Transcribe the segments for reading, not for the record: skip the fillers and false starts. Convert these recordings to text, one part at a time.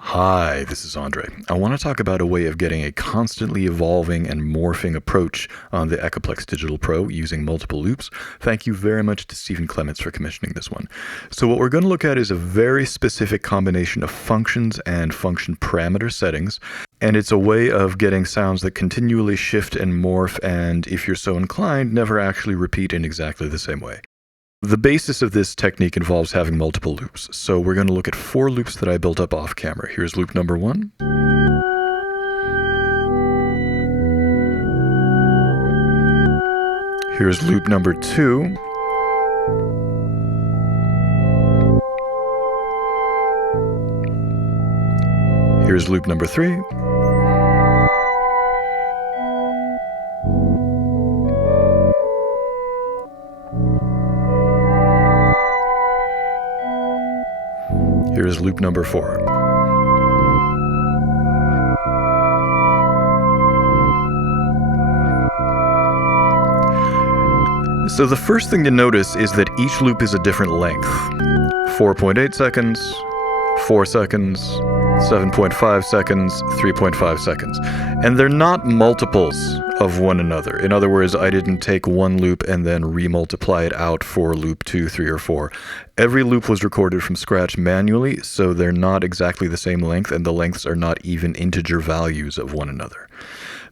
Hi, this is Andre. I want to talk about a way of getting a constantly evolving and morphing approach on the Echoplex Digital Pro using multiple loops. Thank you very much to Steven Clements for commissioning this one. So what we're going to look at is a very specific combination of functions and function parameter settings, and it's a way of getting sounds that continually shift and morph and, if you're so inclined, never actually repeat in exactly the same way. The basis of this technique involves having multiple loops. So we're going to look at 4 loops that I built up off camera. Here's loop number 1. Here's loop number 2. Here's loop number 3. Here's loop number 4. So the first thing to notice is that each loop is a different length. 4.8 seconds, 4 seconds, 7.5 seconds, 3.5 seconds. And they're not multiples of one another. In other words, I didn't take one loop and then remultiply it out for loop 2, 3, or 4. Every loop was recorded from scratch manually, so they're not exactly the same length, and the lengths are not even integer values of one another.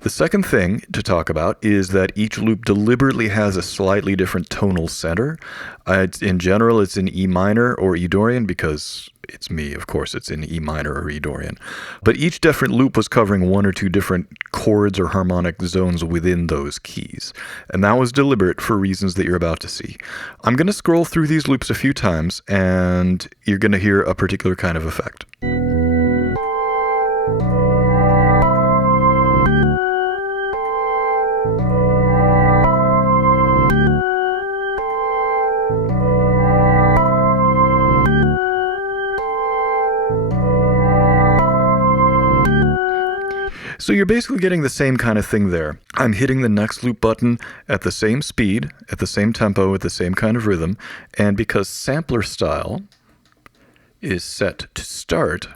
The second thing to talk about is that each loop deliberately has a slightly different tonal center. In general, it's in E minor or E Dorian because it's me, of course, it's in E minor or E Dorian. But each different loop was covering 1 or 2 different chords or harmonic zones within those keys. And that was deliberate for reasons that you're about to see. I'm going to scroll through these loops a few times, and you're going to hear a particular kind of effect. So you're basically getting the same kind of thing there. I'm hitting the next loop button at the same speed, at the same tempo, with the same kind of rhythm, and because sampler style is set to start,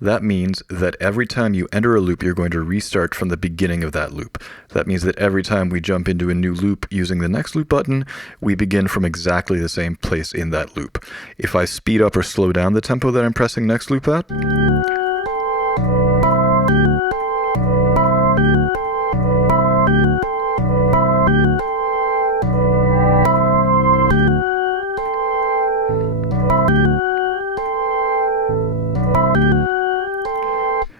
that means that every time you enter a loop, you're going to restart from the beginning of that loop. That means that every time we jump into a new loop using the next loop button, we begin from exactly the same place in that loop. If I speed up or slow down the tempo that I'm pressing next loop at,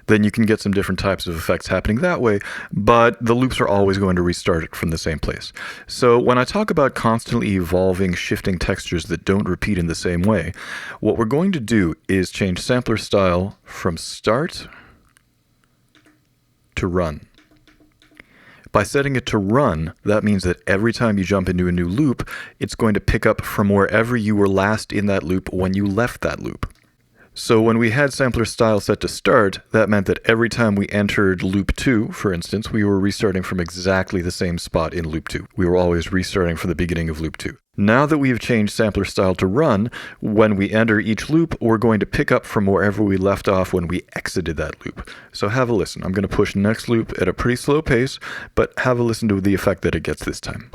then you can get some different types of effects happening that way, but the loops are always going to restart it from the same place. So when I talk about constantly evolving, shifting textures that don't repeat in the same way, what we're going to do is change sampler style from start to run. By setting it to run, that means that every time you jump into a new loop, it's going to pick up from wherever you were last in that loop when you left that loop. So when we had sampler style set to start, that meant that every time we entered loop 2, for instance, we were restarting from exactly the same spot in loop 2. We were always restarting from the beginning of loop 2. Now that we've changed sampler style to run, when we enter each loop, we're going to pick up from wherever we left off when we exited that loop. So have a listen. I'm going to push next loop at a pretty slow pace, but have a listen to the effect that it gets this time.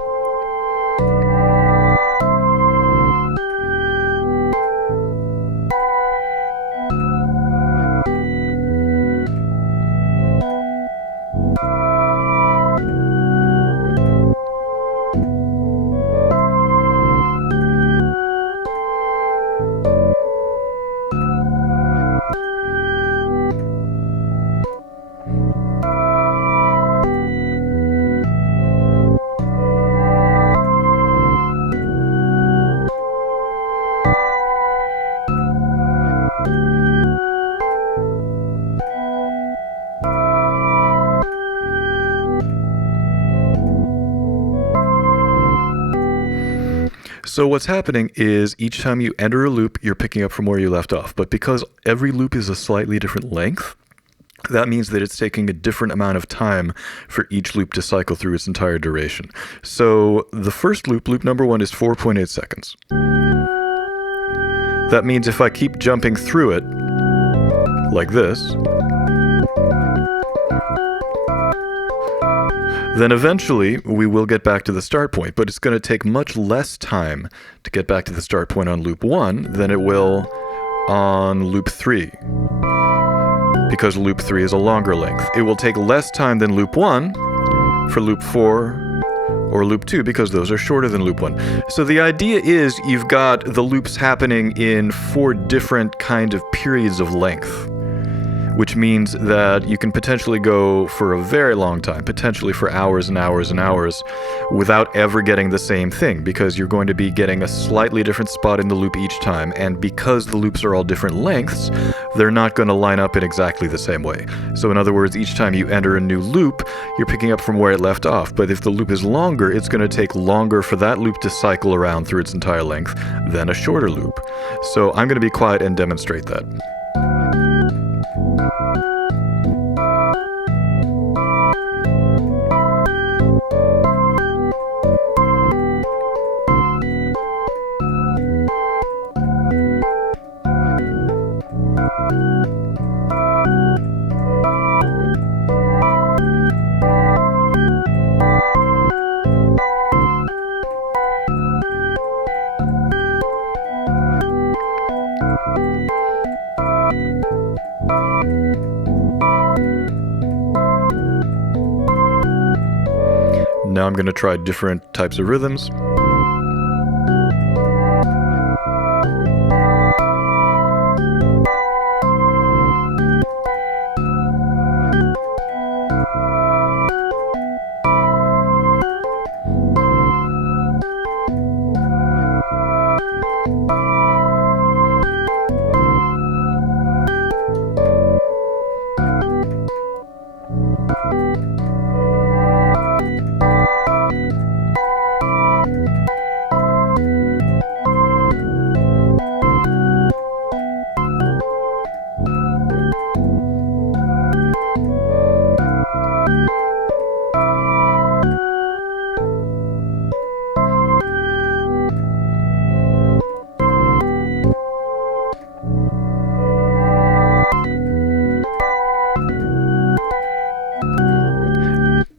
So what's happening is each time you enter a loop, you're picking up from where you left off. But because every loop is a slightly different length, that means that it's taking a different amount of time for each loop to cycle through its entire duration. So the first loop, loop number 1, is 4.8 seconds. That means if I keep jumping through it, like this, then eventually we will get back to the start point, but it's going to take much less time to get back to the start point on loop 1 than it will on loop 3, because loop 3 is a longer length. It will take less time than loop 1 for loop 4 or loop 2, because those are shorter than loop 1. So the idea is you've got the loops happening in 4 different kind of periods of length, which means that you can potentially go for a very long time, potentially for hours and hours and hours, without ever getting the same thing, because you're going to be getting a slightly different spot in the loop each time, and because the loops are all different lengths, they're not going to line up in exactly the same way. So in other words, each time you enter a new loop, you're picking up from where it left off, but if the loop is longer, it's going to take longer for that loop to cycle around through its entire length than a shorter loop. So I'm going to be quiet and demonstrate that. Now I'm going to try different types of rhythms.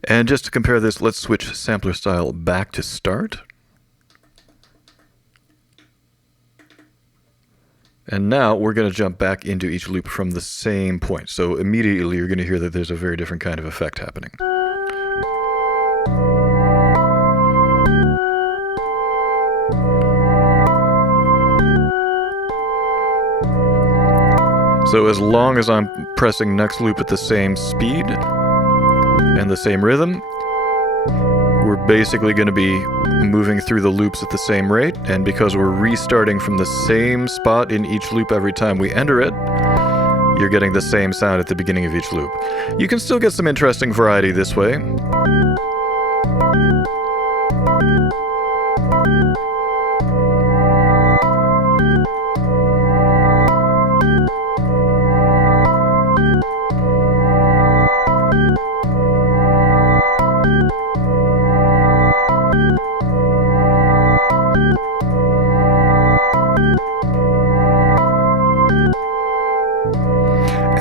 And just to compare this, let's switch sampler style back to start. And now we're going to jump back into each loop from the same point. So immediately you're going to hear that there's a very different kind of effect happening. So as long as I'm pressing next loop at the same speed and the same rhythm, we're basically going to be moving through the loops at the same rate, and because we're restarting from the same spot in each loop every time we enter it, you're getting the same sound at the beginning of each loop. You can still get some interesting variety this way.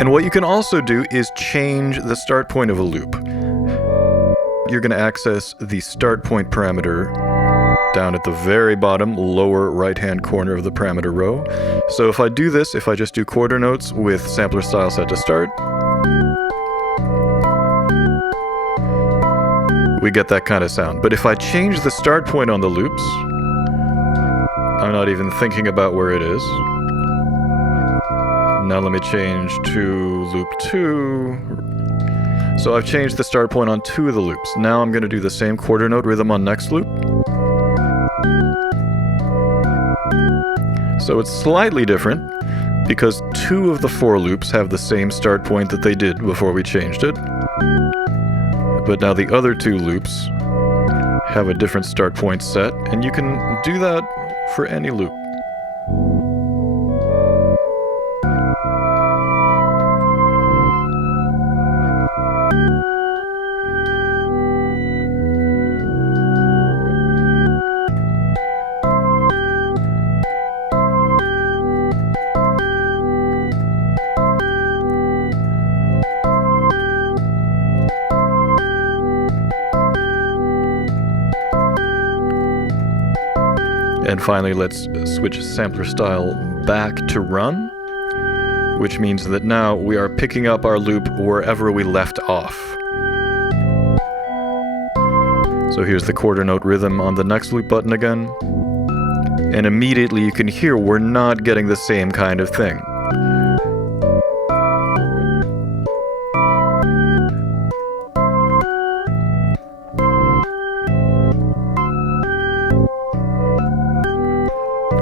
And what you can also do is change the start point of a loop. You're going to access the start point parameter down at the very bottom lower right-hand corner of the parameter row. So if I do this, if I just do quarter notes with sampler style set to start, we get that kind of sound. But if I change the start point on the loops, I'm not even thinking about where it is. Now let me change to loop 2. So I've changed the start point on 2 of the loops. Now I'm going to do the same quarter note rhythm on next loop. So it's slightly different because 2 of the 4 loops have the same start point that they did before we changed it. But now the other 2 loops have a different start point set, and you can do that for any loop. And finally, let's switch sampler style back to run, which means that now we are picking up our loop wherever we left off. So here's the quarter note rhythm on the next loop button again. And immediately you can hear we're not getting the same kind of thing.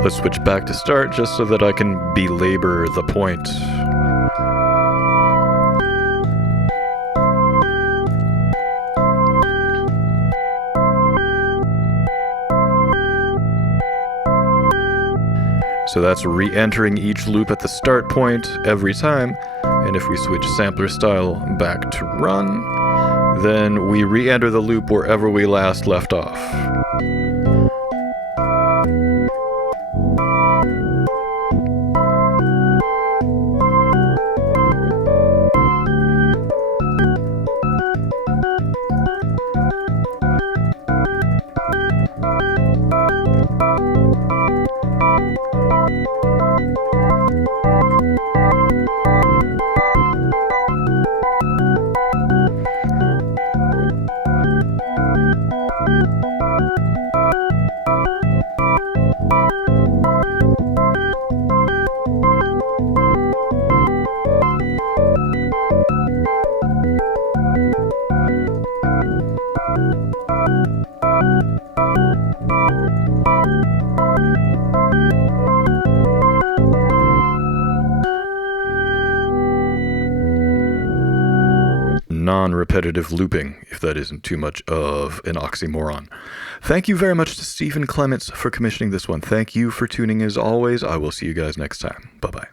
Let's switch back to start just so that I can belabor the point. So that's re-entering each loop at the start point every time. And if we switch sampler style back to run, then we re-enter the loop wherever we last left off. Non-repetitive looping, if that isn't too much of an oxymoron. Thank you very much to Steven Clements for commissioning this one. Thank you for tuning as always. I will see you guys next time. Bye-bye.